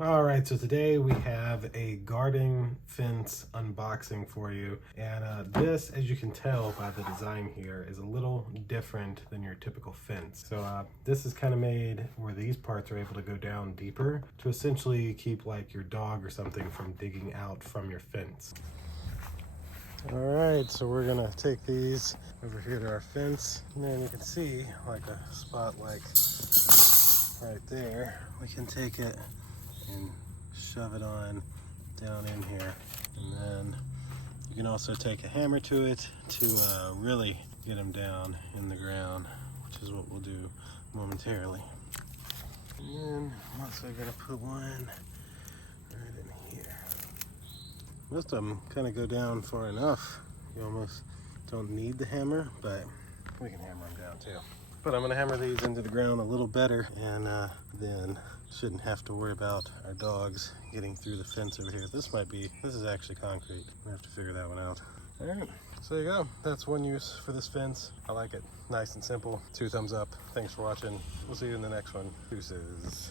All right, so today we have a garden fence unboxing for you. And this, as you can tell by the design here, is a little different than your typical fence. So this is kind of made where these parts are able to go down deeper to essentially keep like your dog or something from digging out from your fence. All right, so we're gonna take these over here to our fence, and then you can see like a spot like right there. We can take it and shove it on down in here, and then you can also take a hammer to it to really get them down in the ground, which is what we'll do momentarily. And then I'm also gonna put one right in here. Most of them kind of go down far enough. You almost don't need the hammer, but we can hammer them down too. But I'm gonna hammer these into the ground a little better, and then shouldn't have to worry about our dogs getting through the fence over here. This is actually concrete. We have to figure that one out. All right, so there you go. That's one use for this fence. I like it. Nice and simple. 2 thumbs up. Thanks for watching. We'll see you in the next one. Deuces.